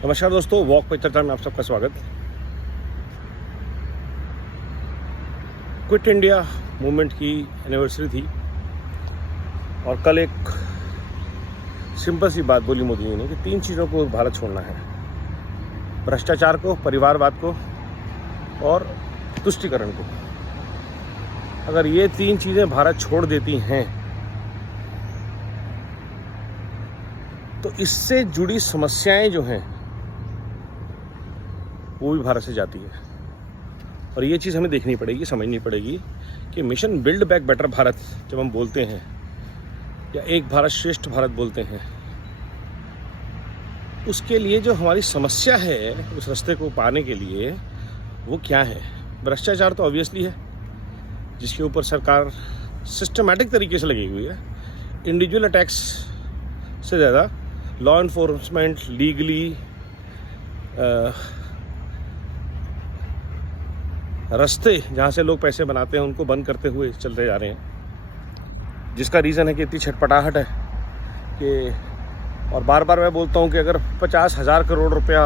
नमस्कार दोस्तों, वॉक पे चर्चा में आप सबका स्वागत। क्विट इंडिया मूवमेंट की एनिवर्सरी थी और कल एक सिंपल सी बात बोली मोदी जी ने कि 3 चीज़ों को भारत छोड़ना है: भ्रष्टाचार को, परिवारवाद को और तुष्टीकरण को। अगर ये 3 चीज़ें भारत छोड़ देती हैं तो इससे जुड़ी समस्याएं जो हैं वो भी भारत से जाती है। और ये चीज़ हमें देखनी पड़ेगी, समझनी पड़ेगी कि mission build back better Bharat जब हम बोलते हैं या एक भारत श्रेष्ठ भारत बोलते हैं, उसके लिए जो हमारी समस्या है उस रास्ते को पाने के लिए वो क्या है। भ्रष्टाचार तो ऑब्वियसली है, जिसके ऊपर सरकार सिस्टमैटिक तरीके से लगी हुई है। इंडिविजुअल अटैक्स से ज़्यादा लॉ इन्फोर्समेंट लीगली रास्ते जहाँ से लोग पैसे बनाते हैं उनको बंद करते हुए चलते जा रहे हैं, जिसका रीज़न है कि इतनी छटपटाहट है कि, और बार बार मैं बोलता हूँ कि अगर 50,000 करोड़ रुपया,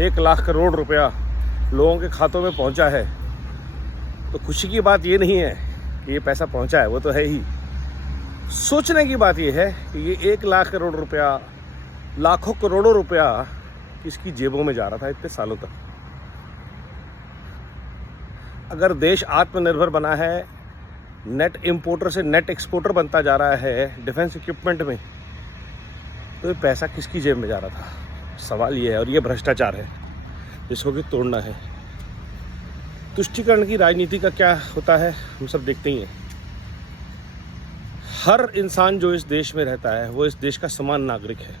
1 लाख करोड़ रुपया लोगों के खातों में पहुँचा है तो खुशी की बात ये नहीं है कि ये पैसा पहुँचा है, वो तो है ही। सोचने की बात ये है कि ये 1 लाख करोड़ रुपया, लाखों करोड़ों रुपया किसकी जेबों में जा रहा था इतने सालों तक। अगर देश आत्मनिर्भर बना है, नेट इंपोर्टर से नेट एक्सपोर्टर बनता जा रहा है डिफेंस इक्विपमेंट में, तो ये पैसा किसकी जेब में जा रहा था? सवाल ये है। और ये भ्रष्टाचार है जिसको कि तोड़ना है। तुष्टीकरण की राजनीति का क्या होता है हम सब देखते ही हैं। हर इंसान जो इस देश में रहता है वो इस देश का समान नागरिक है,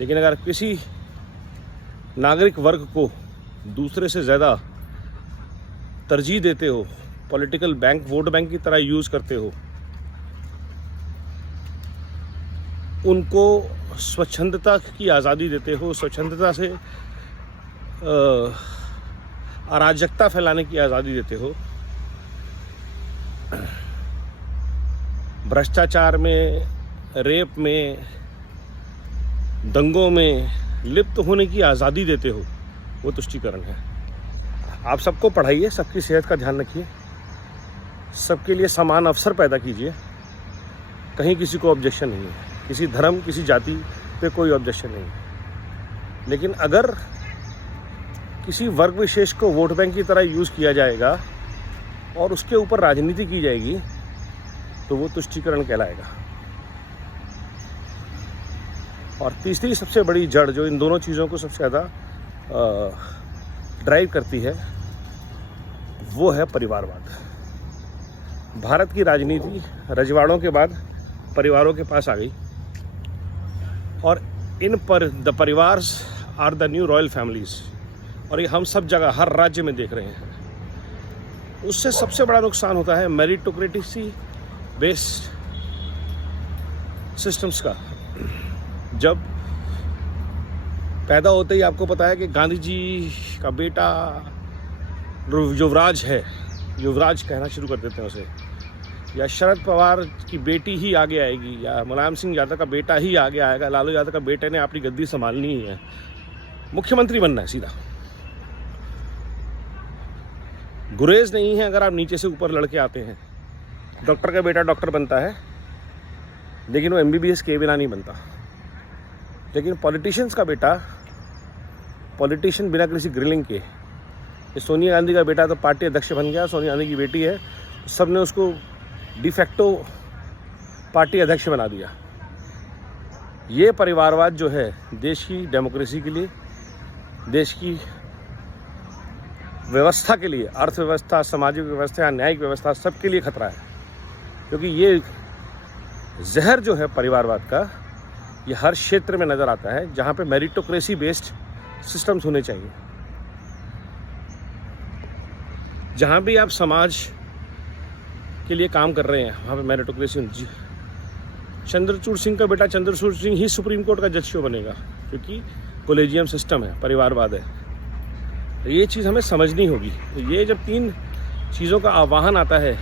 लेकिन अगर किसी नागरिक वर्ग को दूसरे से ज़्यादा तरजीह देते हो, पॉलिटिकल बैंक, वोट बैंक की तरह यूज़ करते हो, उनको स्वच्छंदता की आज़ादी देते हो, स्वच्छंदता से अराजकता फैलाने की आज़ादी देते हो, भ्रष्टाचार में, रेप में, दंगों में लिप्त होने की आज़ादी देते हो, वो तुष्टीकरण है। आप सबको पढ़ाइए, सबकी सेहत का ध्यान रखिए, सबके लिए समान अवसर पैदा कीजिए। कहीं किसी को ऑब्जेक्शन नहीं है, किसी धर्म, किसी जाति पे कोई ऑब्जेक्शन नहीं है। लेकिन अगर किसी वर्ग विशेष को वोट बैंक की तरह यूज़ किया जाएगा और उसके ऊपर राजनीति की जाएगी तो वो तुष्टीकरण कहलाएगा। और तीसरी सबसे बड़ी जड़ जो इन दोनों चीज़ों को सबसे ज़्यादा ड्राइव करती है वो है परिवारवाद। भारत की राजनीति रजवाड़ों के बाद परिवारों के पास आ गई और द परिवार्स are the new royal families, और ये हम सब जगह हर राज्य में देख रहे हैं। उससे सबसे बड़ा नुकसान होता है मेरिटोक्रेसी बेस्ड सिस्टम्स का। जब पैदा होते ही आपको पता है कि गांधी जी का बेटा युवराज है, युवराज कहना शुरू कर देते हैं उसे, या शरद पवार की बेटी ही आगे आएगी, या मुलायम सिंह यादव का बेटा ही आगे आएगा, लालू यादव का बेटे ने अपनी गद्दी संभालनी ही है, मुख्यमंत्री बनना है सीधा। गुरेज नहीं है अगर आप नीचे से ऊपर लड़के आते हैं। डॉक्टर का बेटा डॉक्टर बनता है लेकिन वो MBBS के बिना नहीं बनता। लेकिन पॉलिटिशियंस का बेटा पॉलिटिशियन बिना किसी ग्रिलिंग के, सोनिया गांधी का बेटा तो पार्टी अध्यक्ष बन गया, सोनिया गांधी की बेटी है, सब ने उसको डिफेक्टो पार्टी अध्यक्ष बना दिया। ये परिवारवाद जो है देश की डेमोक्रेसी के लिए, देश की व्यवस्था के लिए, अर्थव्यवस्था, सामाजिक व्यवस्था, न्यायिक व्यवस्था, सबके लिए खतरा है। क्योंकि ये जहर जो है परिवारवाद का, ये हर क्षेत्र में नज़र आता है जहाँ पे मेरिटोक्रेसी बेस्ड सिस्टम्स होने चाहिए। जहाँ भी आप समाज के लिए काम कर रहे हैं वहाँ पे मेरिटोक्रेसी। चंद्रचूड़ सिंह का बेटा चंद्रचूड़ सिंह ही सुप्रीम कोर्ट का जज क्यों बनेगा? क्योंकि कोलेजियम सिस्टम है, परिवारवाद है। ये चीज़ हमें समझनी होगी। तो ये जब 3 चीज़ों का आह्वान आता है,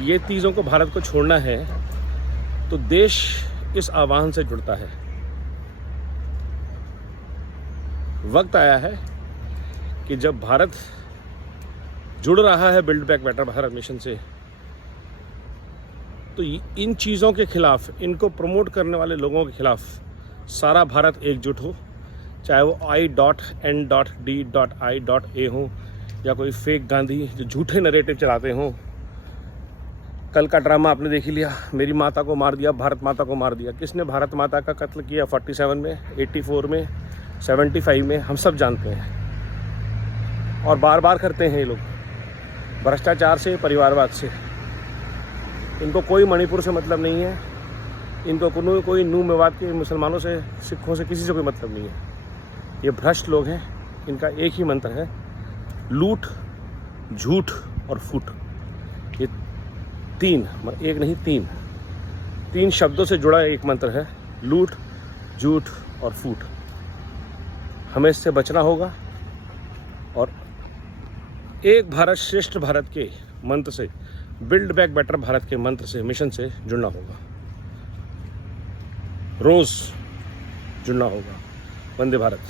ये चीज़ों को भारत को छोड़ना है, तो देश इस आह्वान से जुड़ता है। वक्त आया है कि जब भारत जुड़ रहा है build back better Bharat mission से, तो इन चीज़ों के खिलाफ, इनको प्रमोट करने वाले लोगों के खिलाफ सारा भारत एकजुट हो, चाहे वो I.N.D.I.A हो या कोई फेक गांधी जो झूठे नरेटिव चलाते हों। कल का ड्रामा आपने देख ही लिया, मेरी माता को मार दिया, भारत माता को मार दिया। किसने भारत माता का कत्ल किया 47 में, 84 में, 75 में, हम सब जानते हैं। और बार बार करते हैं ये लोग, भ्रष्टाचार से, परिवारवाद से। इनको कोई मणिपुर से मतलब नहीं है, इनको कोई नू मेवात के मुसलमानों से, सिखों से, किसी से कोई मतलब नहीं है। ये भ्रष्ट लोग हैं। इनका एक ही मंत्र है, लूट, झूठ और फूट। ये तीन, एक नहीं तीन शब्दों से जुड़ा एक मंत्र है, लूट, झूठ और फूट। हमें इससे बचना होगा और एक भारत श्रेष्ठ भारत के मंत्र से, बिल्ड बैक बेटर भारत के मंत्र से, मिशन से जुड़ना होगा, रोज जुड़ना होगा। वंदे भारत।